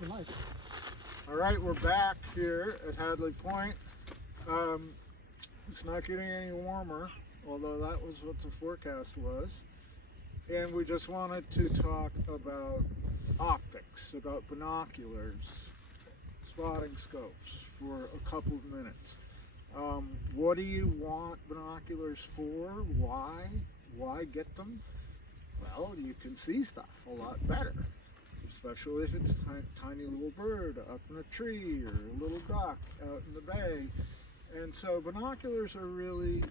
They're nice. All right, we're back here at Hadley Point. It's not getting any warmer, although that was what the forecast was. And we just wanted to talk about optics, about binoculars, spotting scopes for a couple of minutes. What do you want binoculars for? Why? Why get them? Well, you can see stuff a lot better, especially if it's a tiny little bird up in a tree or a little duck out in the bay. And so binoculars are really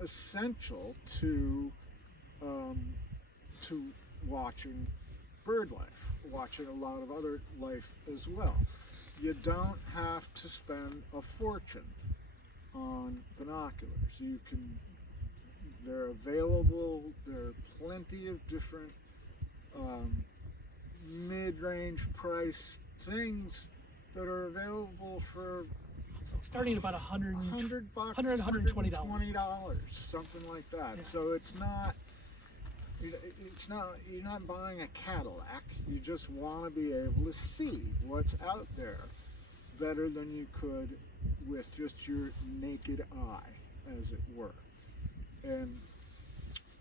essential to watching bird life, watching a lot of other life as well. You don't have to spend a fortune on binoculars. They're available. There are plenty of different mid-range price things that are available for Starting at about $100 bucks, $120. $120, something like that. Yeah. So it's not you're not buying a Cadillac. You just want to be able to see what's out there better than you could with just your naked eye, as it were. And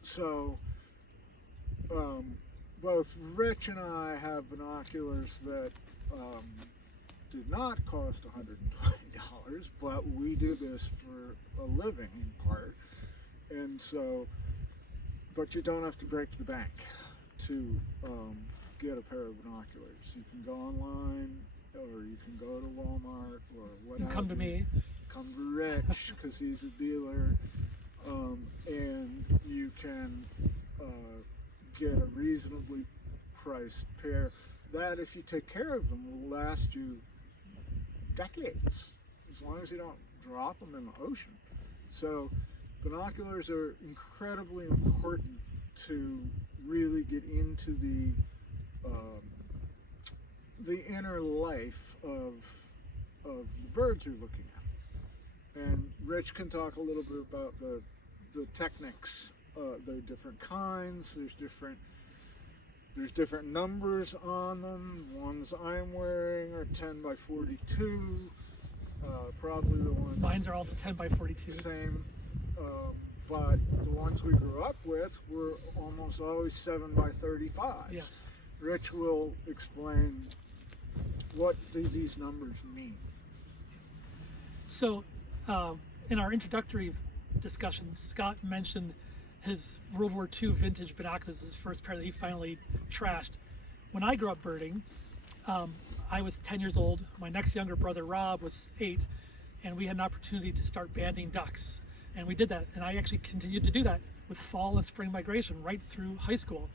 so both Rich and I have binoculars that did not cost $120, but we do this for a living in part. And so, but you don't have to break the bank to get a pair of binoculars. You can go online, or you can go to Walmart, or whatever. Come to me. Come to Rich, because he's a dealer, and you can get a reasonably priced pair that, if you take care of them, will last you decades, as long as you don't drop them in the ocean. So binoculars are incredibly important to really get into the inner life of the birds you're looking at. And Rich can talk a little bit about the techniques. There are different kinds. There's different numbers on them. Ones I'm wearing are 10 by 42. Probably the ones. Mines are also 10 by 42. Same. But the ones we grew up with were almost always 7 by 35. Yes. Rich will explain what these numbers mean. So, in our introductory discussion, Scott mentioned his World War II vintage binoculars, his first pair that he finally trashed. When I grew up birding, I was 10 years old. My next younger brother, Rob, was 8, and we had an opportunity to start banding ducks. And we did that, and I actually continued to do that with fall and spring migration right through high school.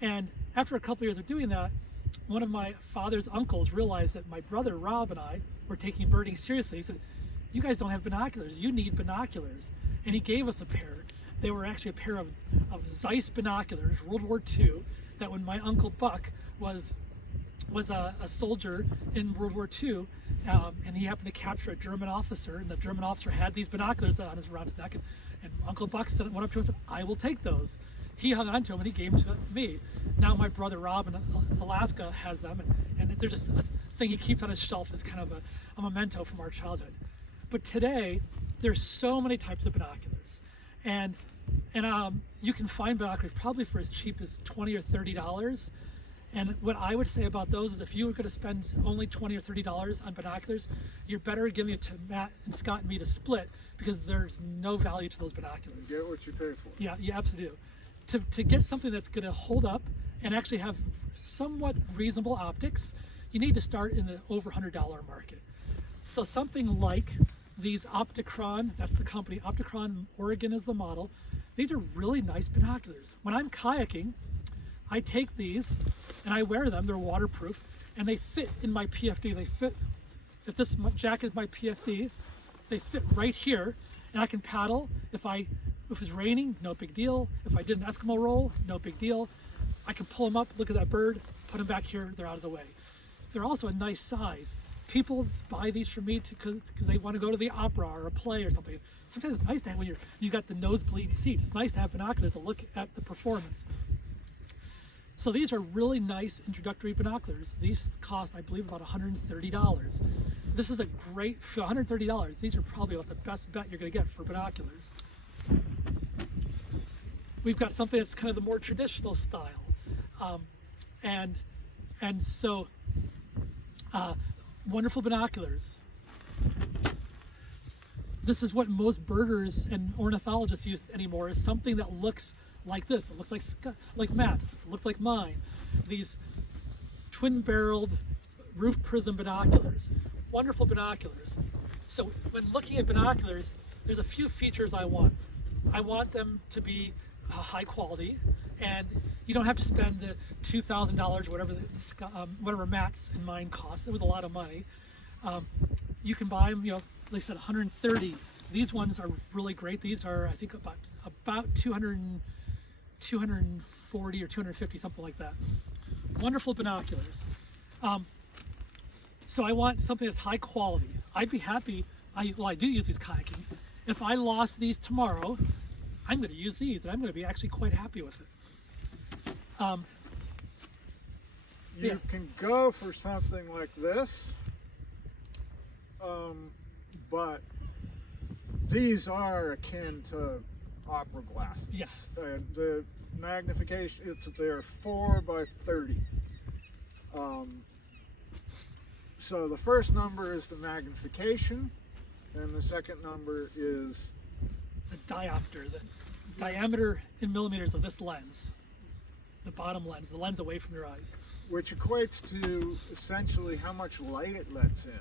And after a couple years of doing that, one of my father's uncles realized that my brother, Rob, and I were taking birding seriously. He said, "You guys don't have binoculars, you need binoculars." And he gave us a pair. They were actually a pair of Zeiss binoculars, World War II, that when my Uncle Buck was a soldier in World War II, and he happened to capture a German officer, and the German officer had these binoculars around his neck, and Uncle Buck went up to him and said, "I will take those." He hung on to them and he gave them to me. Now my brother Rob in Alaska has them, and they're just a thing he keeps on his shelf as kind of a memento from our childhood. But today, there's so many types of binoculars, and you can find binoculars probably for as cheap as $20 or $30. And what I would say about those is, if you were going to spend only $20 or $30 on binoculars, you're better giving it to Matt and Scott and me to split, because there's no value to those binoculars. Get what you pay for. Yeah, you absolutely do. To get something that's going to hold up and actually have somewhat reasonable optics, you need to start in the over $100 market. So something like these Opticron, that's the company, Opticron Oregon is the model. These are really nice binoculars. When I'm kayaking, I take these and I wear them. They're waterproof and they fit in my PFD. They fit, if this jacket is my PFD, they fit right here, and I can paddle. If it's raining, no big deal. If I did an Eskimo roll, no big deal. I can pull them up, look at that bird, put them back here, they're out of the way. They're also a nice size. People buy these for me because they want to go to the opera or a play or something. Sometimes it's nice to have, when you got the nosebleed seat, it's nice to have binoculars to look at the performance. So these are really nice introductory binoculars. These cost, I believe, about $130. This is a great, for $130, these are probably about the best bet you're going to get for binoculars. We've got something that's kind of the more traditional style. And so, wonderful binoculars. This is what most birders and ornithologists use anymore, is something that looks like this. It looks like Matt's, it looks like mine. These twin-barreled roof prism binoculars. Wonderful binoculars. So when looking at binoculars, there's a few features I want. I want them to be high quality, and you don't have to spend the $2,000, whatever Matt's and mine cost. It was a lot of money. You can buy them, like I said, 130. These ones are really great. These are, I think, about 240 or 250, something like that. Wonderful binoculars. So I want something that's high quality. I'd be happy, I do use these kayaking. If I lost these tomorrow, I'm going to use these, and I'm going to be actually quite happy with it. You can go for something like this, but these are akin to opera glasses. Yeah. The magnification, they're 4 by 30. So the first number is the magnification, and the second number is the diopter, the diameter in millimeters of this lens, the bottom lens, the lens away from your eyes. Which equates to essentially how much light it lets in.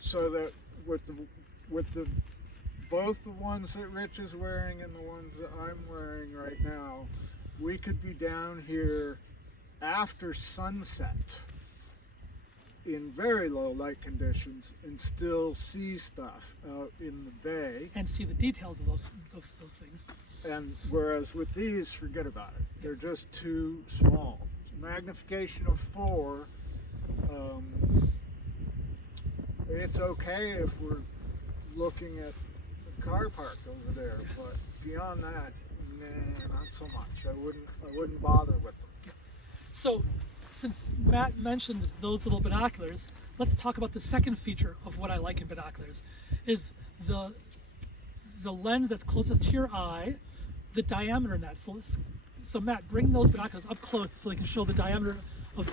So that with both the ones that Rich is wearing and the ones that I'm wearing right now, we could be down here after sunset in very low light conditions and still see stuff out in the bay. And see the details of those things. And whereas with these, forget about it. They're just too small. Magnification of 4, it's okay if we're looking at the car park over there, but beyond that, nah, not so much. I wouldn't bother with them. So, since Matt mentioned those little binoculars, let's talk about the second feature of what I like in binoculars, is the lens that's closest to your eye, the diameter in that. So Matt, bring those binoculars up close so they can show the diameter of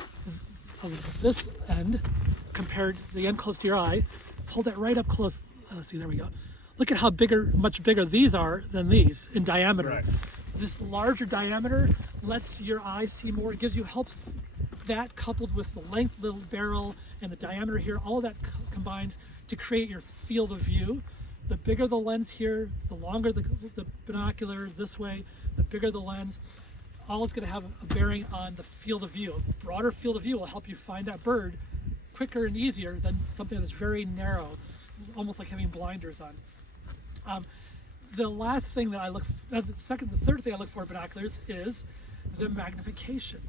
this end compared to the end close to your eye. Hold that right up close. Let's see, there we go. Look at how much bigger these are than these in diameter. Right. This larger diameter lets your eye see more. It helps that, coupled with the length of the barrel and the diameter here, all of that combines to create your field of view. The bigger the lens here, the longer the binocular this way, the bigger the lens. All it's going to have a bearing on the field of view. A broader field of view will help you find that bird quicker and easier than something that's very narrow, almost like having blinders on. The last thing that the third thing I look for in binoculars is the magnification.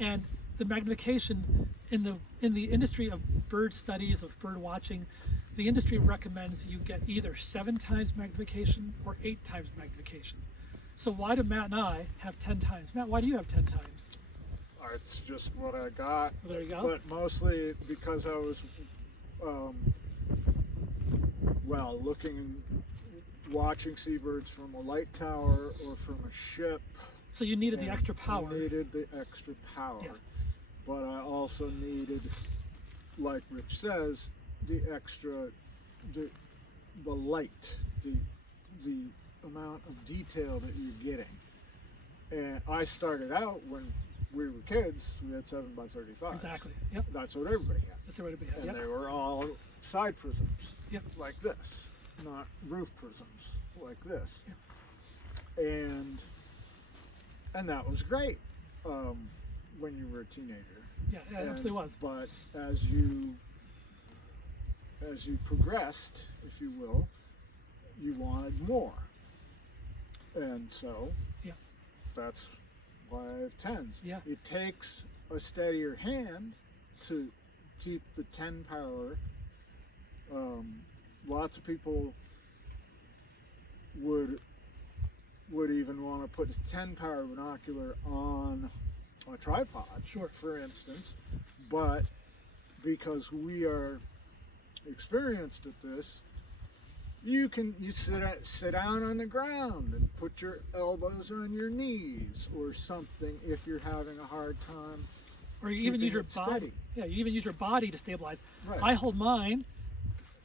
And the magnification in the industry of bird studies, of bird watching, the industry recommends you get either 7 times magnification or 8 times magnification. So why do Matt and I have 10 times? Matt, why do you have 10 times? It's just what I got. There you go. But mostly because I was, watching seabirds from a light tower or from a ship. So you needed the extra power. I needed the extra power. Yeah. But I also needed, like Rich says, the extra, the light, the amount of detail that you're getting. And I started out when we were kids, we had 7 by 35. Exactly. Yep. That's what everybody had. That's what everybody had. And Yep. they were all side prisms. Yep. Like this, not roof prisms like this. Yep. And that was great when you were a teenager. Yeah, it absolutely was. But as you progressed, if you will, you wanted more. And so yeah, that's why I have 10s. Yeah. It takes a steadier hand to keep the 10 power. Lots of people would even want to put a 10 power binocular on a tripod, Sure. for instance, but because we are experienced at this, you sit down on the ground and put your elbows on your knees or something if you're having a hard time. Or you even use your body. Steady. Yeah, you even use your body to stabilize. Right. I hold mine,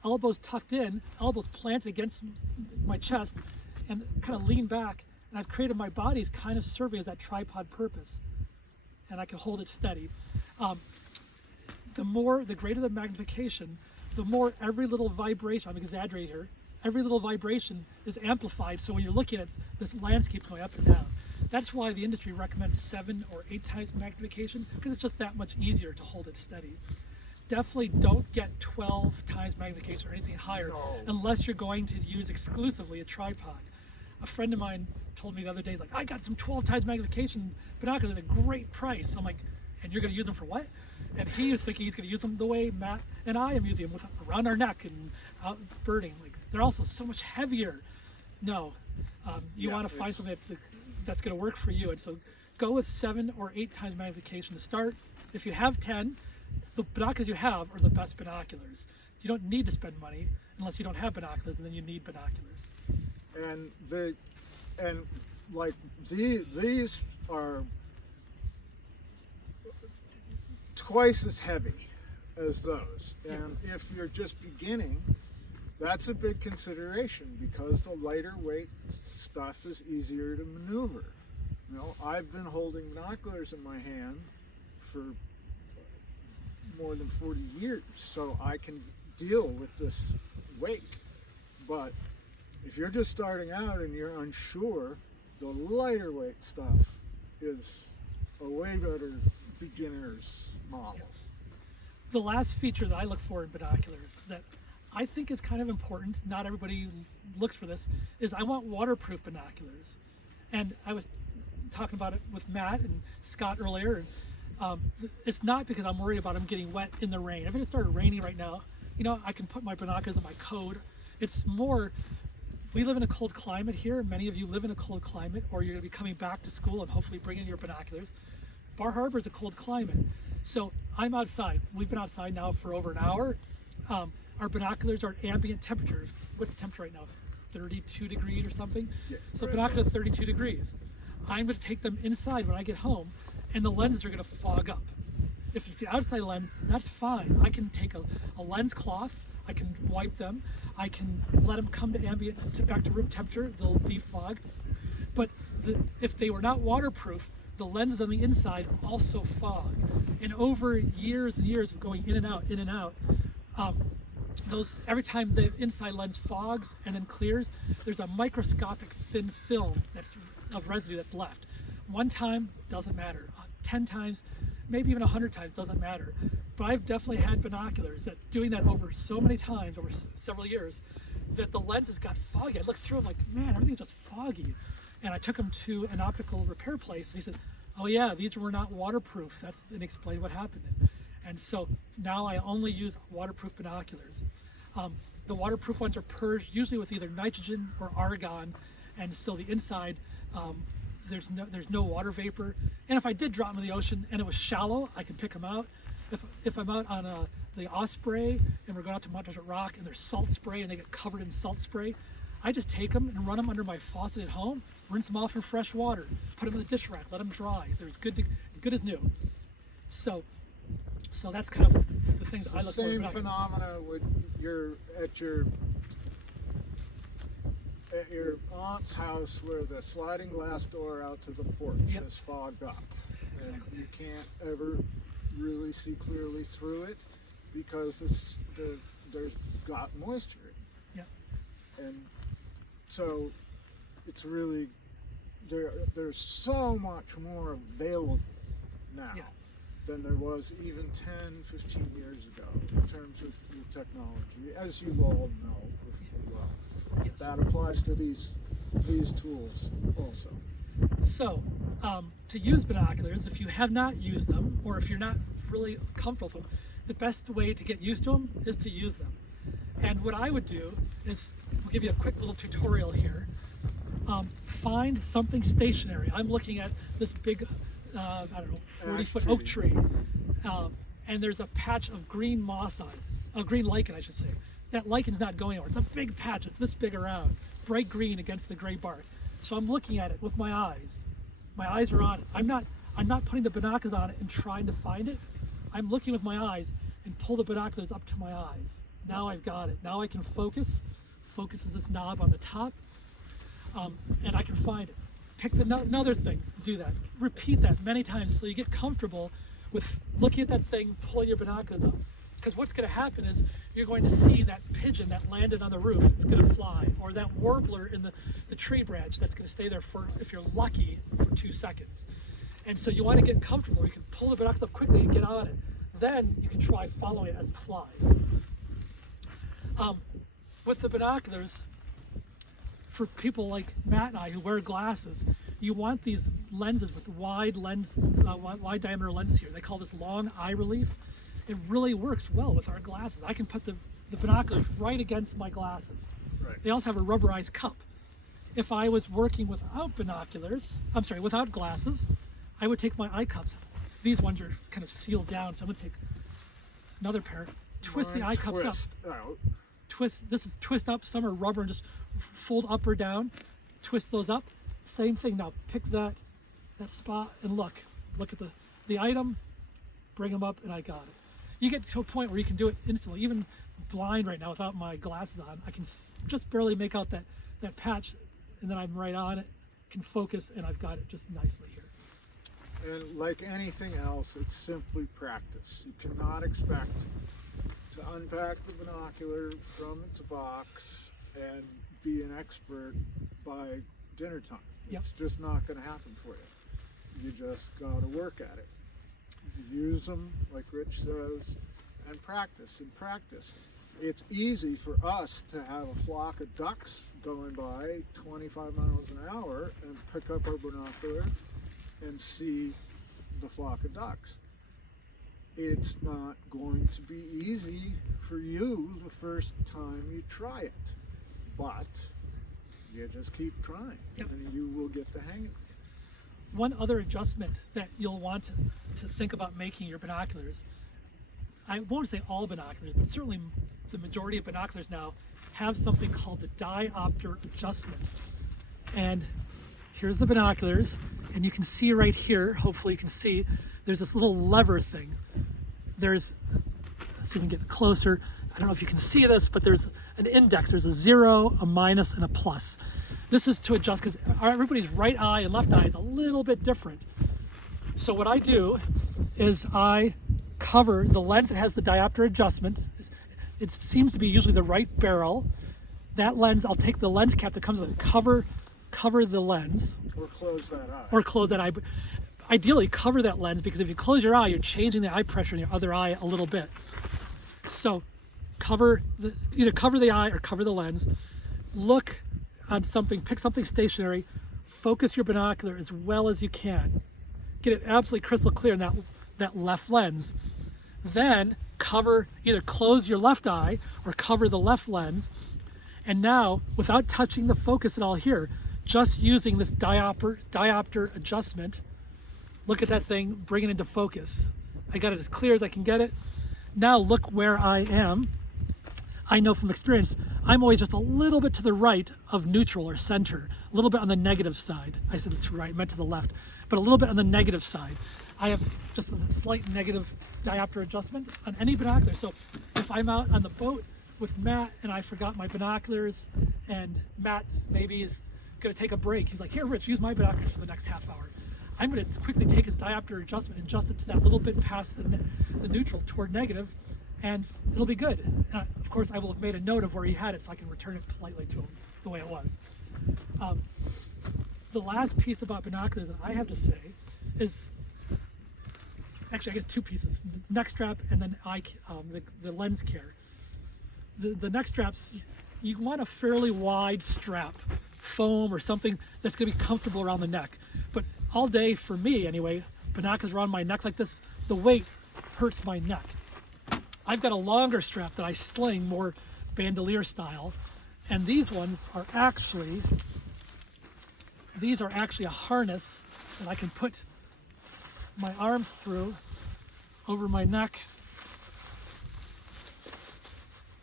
elbows tucked in, elbows planted against my chest, and kind of lean back. And I've created my body's kind of serving as that tripod purpose, and I can hold it steady. The greater the magnification, the more every little vibration, I'm exaggerating here, every little vibration is amplified. So when you're looking at this landscape going up and down, that's why the industry recommends 7 or 8 times magnification, because it's just that much easier to hold it steady. Definitely don't get 12 times magnification or anything higher, No. unless you're going to use exclusively a tripod. A friend of mine told me the other day, like, I got some 12 times magnification binoculars at a great price. I'm like, and you're going to use them for what? And he is thinking he's going to use them the way Matt and I am using them, with around our neck and out birding. Like, they're also so much heavier. No, you Yeah, want to find something that's going to work for you. And so go with 7 or 8 times magnification to start. If you have 10, the binoculars you have are the best binoculars. You don't need to spend money unless you don't have binoculars, and then you need binoculars. And these are twice as heavy as those. And if you're just beginning, that's a big consideration, because the lighter weight stuff is easier to maneuver. You know, I've been holding binoculars in my hand for more than 40 years, so I can deal with this weight. But if you're just starting out and you're unsure, the lighter weight stuff is a way better beginner's model. The last feature that I look for in binoculars that I think is kind of important, not everybody looks for this, is I want waterproof binoculars. And I was talking about it with Matt and Scott earlier, and it's not because I'm worried about them getting wet in the rain. If it started raining right now, you know, I can put my binoculars in my coat. It's more, we live in a cold climate here. Many of you live in a cold climate, or you're going to be coming back to school and hopefully bringing your binoculars. Bar Harbor is a cold climate. So I'm outside. We've been outside now for over an hour. Our binoculars are at ambient temperature. What's the temperature right now? 32 degrees or something? Yeah, So right. binoculars 32 degrees. I'm going to take them inside when I get home, and the lenses are going to fog up. If it's the outside lens, that's fine. I can take a lens cloth, I can wipe them, I can let them come to ambient, back to room temperature, they'll defog. But if they were not waterproof, the lenses on the inside also fog. And over years and years of going in and out, every time the inside lens fogs and then clears, there's a microscopic thin film of residue that's left. One time, doesn't matter. 10 times, maybe even 100 times, doesn't matter. But I've definitely had binoculars that, doing that over so many times, over several years, that the lenses got foggy. I looked through them like, man, everything's just foggy. And I took them to an optical repair place, and he said, oh yeah, these were not waterproof. And explained what happened. And so now I only use waterproof binoculars. The waterproof ones are purged usually with either nitrogen or argon, and so the inside, there's no water vapor. And if I did drop them in the ocean and it was shallow, I can pick them out. If I'm out on the Osprey and we're going out to Mount Desert Rock and there's salt spray and they get covered in salt spray, I just take them and run them under my faucet at home, rinse them off in fresh water, put them in the dish rack, let them dry. They're as good as new. So that's kind of the things I look for. Same phenomena when you're at your aunt's house, where the sliding glass door out to the porch is fogged up, and you can't ever really see clearly through it because there's got moisture in it. Yeah. And so it's really there's so much more available now than there was even 10, 15 years ago in terms of the technology, as you all know perfectly well. Yes. That applies to these tools also. So, to use binoculars, if you have not used them, or if you're not really comfortable with them, the best way to get used to them is to use them. And what I would do is, we'll give you a quick little tutorial here. Find something stationary. I'm looking at this big I don't know, 40-foot Ash oak tree. tree, and there's a patch of green moss on it, a green lichen, I should say. That lichen's not going anywhere. It's a big patch. It's this big around, bright green against the gray bark. So I'm looking at it with my eyes. My eyes are on it. I'm not putting the binoculars on it and trying to find it. I'm looking with my eyes and pull the binoculars up to my eyes. Now I've got it. Now I can focus. Focus is this knob on the top, and I can find it. Pick another thing. Do that. Repeat that many times so you get comfortable with looking at that thing, pulling your binoculars up. Because what's going to happen is you're going to see that pigeon that landed on the roof, it's going to fly, or that warbler in the tree branch that's going to stay there for, if you're lucky, for 2 seconds. And so you want to get comfortable. You can pull the binoculars up quickly and get on it. Then you can try following it as it flies. With the binoculars, for people like Matt and I who wear glasses, you want these lenses with wide diameter lenses here. They call this long eye relief. It really works well with our glasses. I can put the binoculars right against my glasses. Right. They also have a rubberized cup. If I was working without without glasses, I would take my eye cups. These ones are kind of sealed down, so I'm going to take another pair, twist the eye cups up. Out. This is twist up, some are rubber and just fold up or down, twist those up. Same thing now, pick that spot and look at the item, bring them up, and I got it. You get to a point where you can do it instantly. Even blind right now without my glasses on, I can just barely make out that patch, and then I'm right on it, can focus, and I've got it just nicely here. And like anything else, it's simply practice. You cannot expect to unpack the binocular from its box and be an expert by dinner time. Yep. It's just not going to happen for you. You just got to work at it. You use them, like Rich says, and practice and practice. It's easy for us to have a flock of ducks going by 25 miles an hour and pick up our binocular and see the flock of ducks. It's not going to be easy for you the first time you try it, but you just keep trying. Yep. And you will get the hang of it. One other adjustment that you'll want to think about making your binoculars, I won't say all binoculars, but certainly the majority of binoculars now have something called the diopter adjustment. And here's the binoculars, and you can see right here, hopefully you can see, there's this little lever thing. Let's see if we can get closer. I don't know if you can see this, but there's an index. There's a 0, a minus, and a plus. This is to adjust because everybody's right eye and left eye is a little bit different. So what I do is I cover the lens. It has the diopter adjustment. It seems to be usually the right barrel. That lens, I'll take the lens cap that comes with it, cover the lens. Or close that eye. Or close that eye. But ideally, cover that lens, because if you close your eye, you're changing the eye pressure in your other eye a little bit. So either cover the eye or cover the lens. Look on something, pick something stationary, focus your binocular as well as you can. Get it absolutely crystal clear in that left lens. Then either close your left eye or cover the left lens. And now, without touching the focus at all here, just using this diopter adjustment, look at that thing, bring it into focus. I got it as clear as I can get it. Now look where I am. I know from experience, I'm always just a little bit to the right of neutral or center, a little bit on the negative side. I said it's right, I meant to the left, but a little bit on the negative side. I have just a slight negative diopter adjustment on any binocular. So if I'm out on the boat with Matt and I forgot my binoculars, and Matt maybe is gonna take a break, he's like, here Rich, use my binoculars for the next half hour. I'm going to quickly take his diopter adjustment and adjust it to that little bit past the neutral toward negative, and it'll be good. And of course, I will have made a note of where he had it so I can return it politely to him the way it was. The last piece about binoculars that I have to say is, actually I guess 2 pieces, neck strap and then the lens care. The neck straps, you want a fairly wide strap, foam or something that's going to be comfortable around the neck. But all day, for me anyway, binoculars around my neck like this, the weight hurts my neck. I've got a longer strap that I sling more bandolier style, and these ones are actually a harness that I can put my arms through over my neck.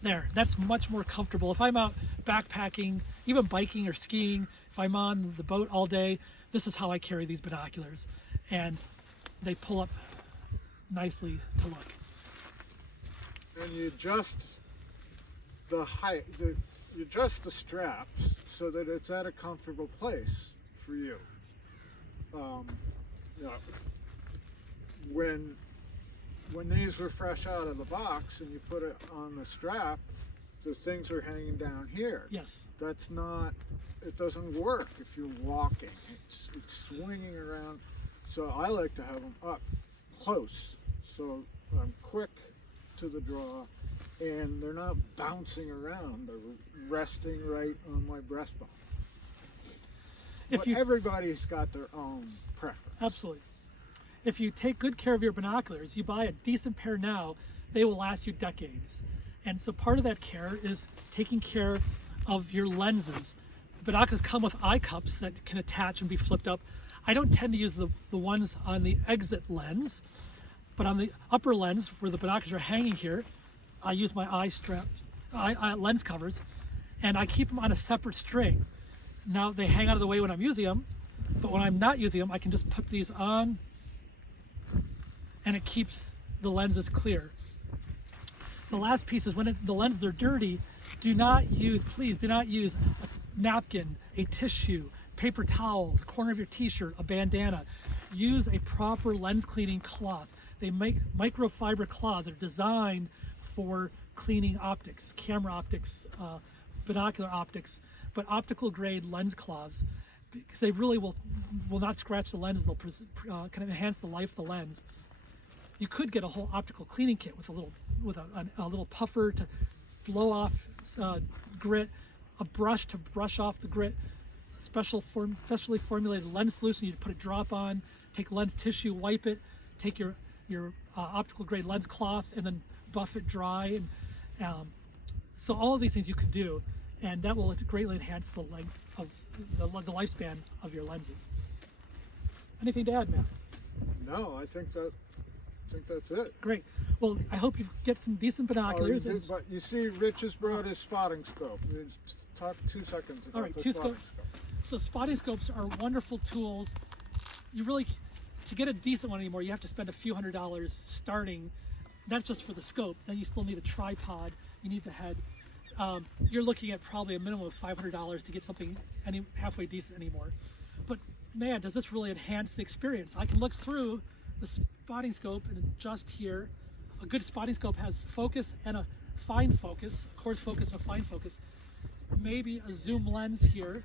There, that's much more comfortable. If I'm out backpacking, even biking or skiing, if I'm on the boat all day, this is how I carry these binoculars. And they pull up nicely to look. And you adjust the height, you adjust the straps so that it's at a comfortable place for you. You know, when these were fresh out of the box and you put it on the strap, the things are hanging down here. Yes. That's not, it doesn't work if you're walking. It's swinging around. So I like to have them up close, so I'm quick to the draw and they're not bouncing around. They're resting right on my breastbone. But everybody's got their own preference. Absolutely. If you take good care of your binoculars, you buy a decent pair now, they will last you decades. And so part of that care is taking care of your lenses. Binoculars come with eye cups that can attach and be flipped up. I don't tend to use the ones on the exit lens, but on the upper lens where the binoculars are hanging here, I use my lens covers, and I keep them on a separate string. Now they hang out of the way when I'm using them, but when I'm not using them, I can just put these on and it keeps the lenses clear. The last piece is when the lenses are dirty, please do not use a napkin, a tissue, paper towel, the corner of your t-shirt, a bandana. Use a proper lens cleaning cloth. They make microfiber cloths that are designed for cleaning optics, camera optics, binocular optics, but optical grade lens cloths, because they really will not scratch the lens. They'll kind of enhance the life of the lens. You could get a whole optical cleaning kit with a little puffer to blow off grit, a brush to brush off the grit, specially formulated lens solution. You put a drop on, take lens tissue, wipe it, take your optical grade lens cloth, and then buff it dry. And so all of these things you can do, and that will greatly enhance the length of the lifespan of your lenses. Anything to add, Matt? No, I think that's it. Great. Well, I hope you get some decent binoculars. But you see, Rich has brought his spotting scope. Talk 2 seconds about all right, the spotting scope. So spotting scopes are wonderful tools. You really, to get a decent one anymore, you have to spend a few $100s starting. That's just for the scope. Then you still need a tripod. You need the head. You're looking at probably a minimum of $500 to get something halfway decent anymore. But man, does this really enhance the experience. I can look through the spotting scope and adjust here. A good spotting scope has focus and a fine focus, coarse focus and a fine focus. Maybe a zoom lens here,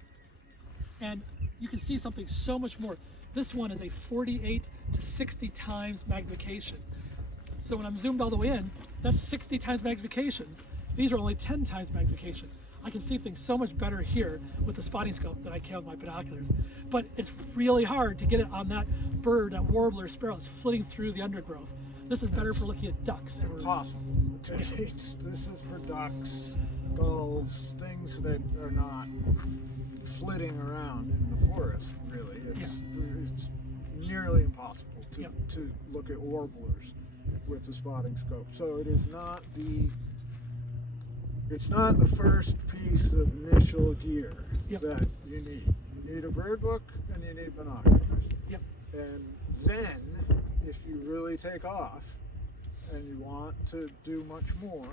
and you can see something so much more. This one is a 48 to 60 times magnification. So when I'm zoomed all the way in, that's 60 times magnification. These are only 10 times magnification. I can see things so much better here with the spotting scope than I can with my binoculars. But it's really hard to get it on that bird, that warbler, sparrow that's flitting through the undergrowth. This is better for looking at ducks. Impossible. This is for ducks, gulls, things that are not flitting around in the forest, really. It's nearly impossible to look at warblers with the spotting scope. So it is not it's not the first piece of initial gear that you need. You need a bird book and you need binoculars. Yep. And then, if you really take off and you want to do much more,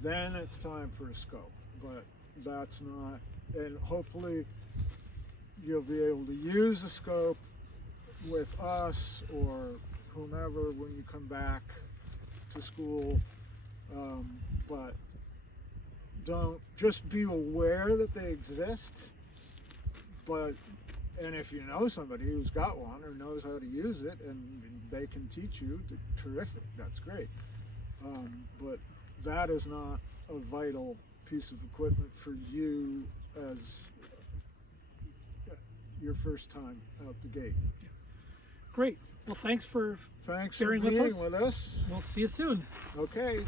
then it's time for a scope. But that's not, and hopefully you'll be able to use a scope with us or whomever when you come back to school. But don't just be aware that they exist, and if you know somebody who's got one or knows how to use it and they can teach you, terrific, that's great. But that is not a vital piece of equipment for you as your first time out the gate. Great. Well, thanks for being with with us. We'll see you soon. Okay.